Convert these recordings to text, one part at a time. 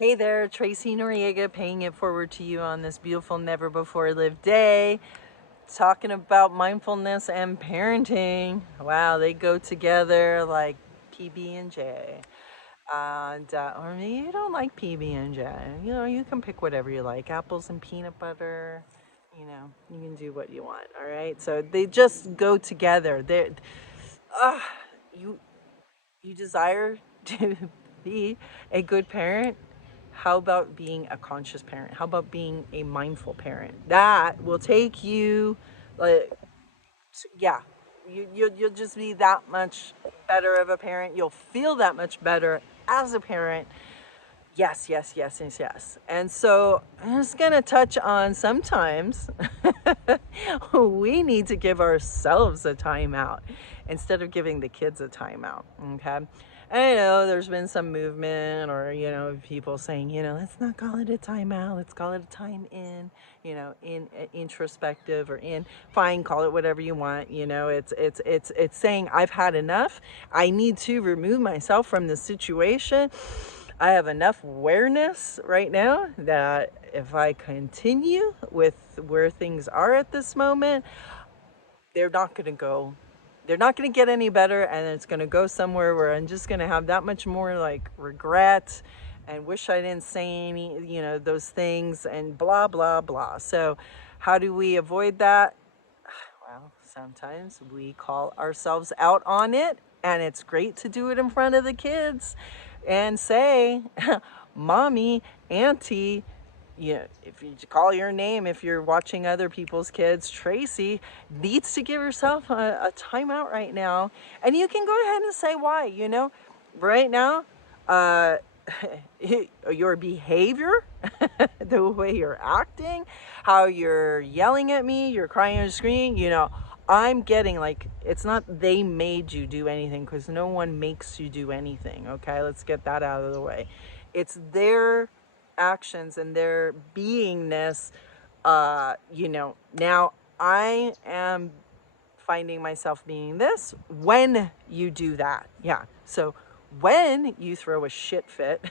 Hey there, Tracy Noriega paying it forward to you on this beautiful never before lived day, talking about mindfulness and parenting. Wow, they go together like PB and J. And or maybe you don't like PB and J. You know, you can pick whatever you like. Apples and peanut butter. You know, you can do what you want. All right. So they just go together. Uh, you you desire to be a good parent. How about being a conscious parent? How about being a mindful parent? That will take you, like, yeah, you'll just be that much better of a parent. You'll feel that much better as a parent. Yes, yes, yes, yes, yes. And so I'm just going to touch on sometimes we need to give ourselves a timeout instead of giving the kids a timeout. Okay. I know there's been some movement or, people saying, let's not call it a timeout. Let's call it a time in, in introspective or in fine, call it whatever you want. It's saying I've had enough. I need to remove myself from the situation. I have enough awareness right now that if I continue with where things are at this moment, they're not going to go, they're not going to get any better. And it's going to go somewhere where I'm just going to have that much more like regret and wish I didn't say any, those things and blah, blah, blah. So how do we avoid that? Well, sometimes we call ourselves out on it, and it's great to do it in front of the kids and say, Mommy, Auntie, if you call your name, if you're watching other people's kids, Tracy needs to give herself a timeout right now. And you can go ahead and say why, right now, uh, your behavior, the way you're acting, how you're yelling at me, you're crying and screaming, I'm getting like, it's not they made you do anything because no one makes you do anything. Okay, let's get that out of the way. It's their actions and their beingness. Now I am finding myself being this when you do that. Yeah. So when you throw a shit fit,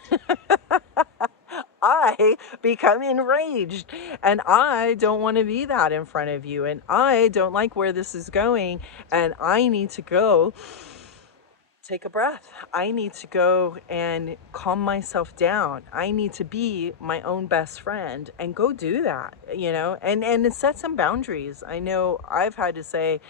I become enraged and I don't want to be that in front of you. And I don't like where this is going. And I need to go take a breath. I need to go and calm myself down. I need to be my own best friend and go do that, and set some boundaries. I know I've had to say,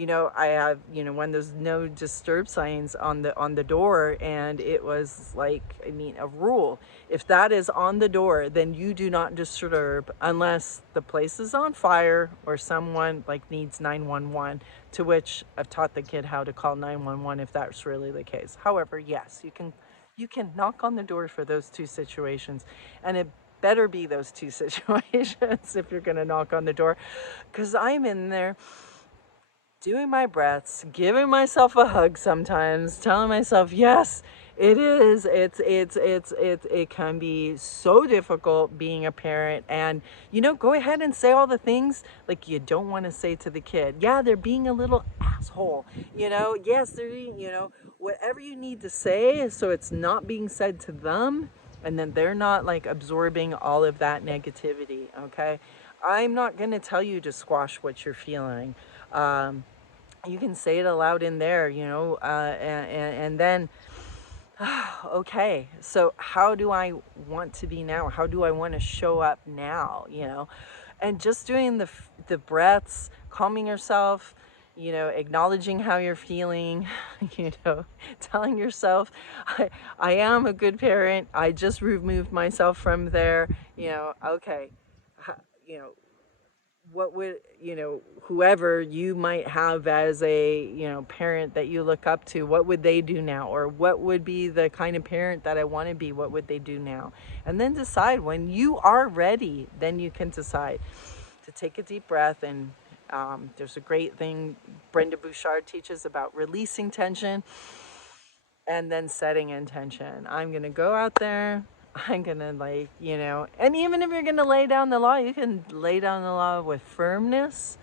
I have, when there's no disturb signs on the door, and it was like, a rule. If that is on the door, then you do not disturb unless the place is on fire or someone like needs 911, to which I've taught the kid how to call 911 if that's really the case. However, yes, you can knock on the door for those two situations, and it better be those two situations if you're going to knock on the door, because I'm in there doing my breaths, giving myself a hug sometimes, telling myself, yes, it is. It can be so difficult being a parent, and go ahead and say all the things like you don't want to say to the kid. Yeah, they're being a little asshole. Yes, they're being, whatever you need to say so it's not being said to them, and then they're not like absorbing all of that negativity. Okay, I'm not going to tell you to squash what you're feeling. You can say it aloud in there, and then, okay, so how do I want to be now? How do I want to show up now? And just doing the breaths, calming yourself, acknowledging how you're feeling, telling yourself, I am a good parent. I just removed myself from there, okay, what would, whoever you might have as a, parent that you look up to, what would they do now? Or what would be the kind of parent that I want to be? What would they do now? And then decide when you are ready, then you can decide to take a deep breath. And there's a great thing Brenda Bouchard teaches about releasing tension and then setting intention. I'm going to go out there. I'm going to and even if you're going to lay down the law, you can lay down the law with firmness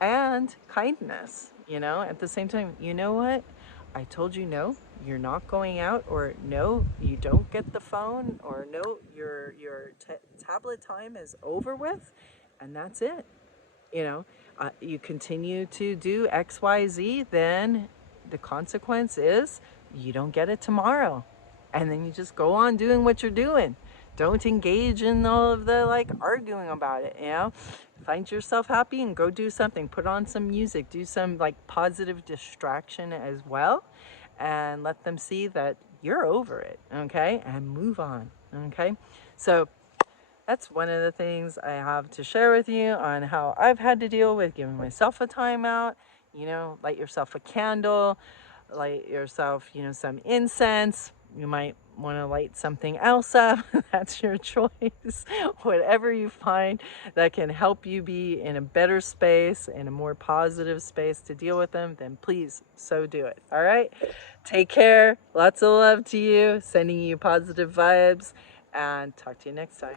and kindness, at the same time. You know what? I told you no. you're not going out, or no, you don't get the phone, or no, your tablet time is over with, and that's it. You know, you continue to do XYZ, then the consequence is you don't get it tomorrow. And then you just go on doing what you're doing. Don't engage in all of the like arguing about it, you know? Find yourself happy and go do something. Put on some music, do some like positive distraction as well, and let them see that you're over it, okay? And move on, okay? So that's one of the things I have to share with you on how I've had to deal with giving myself a timeout. You know, light yourself a candle, light yourself, you know, some incense. You might want to light something else up. That's your choice. Whatever you find that can help you be in a better space, in a more positive space to deal with them, then please so do it. All right. Take care. Lots of love to you. Sending you positive vibes, and talk to you next time.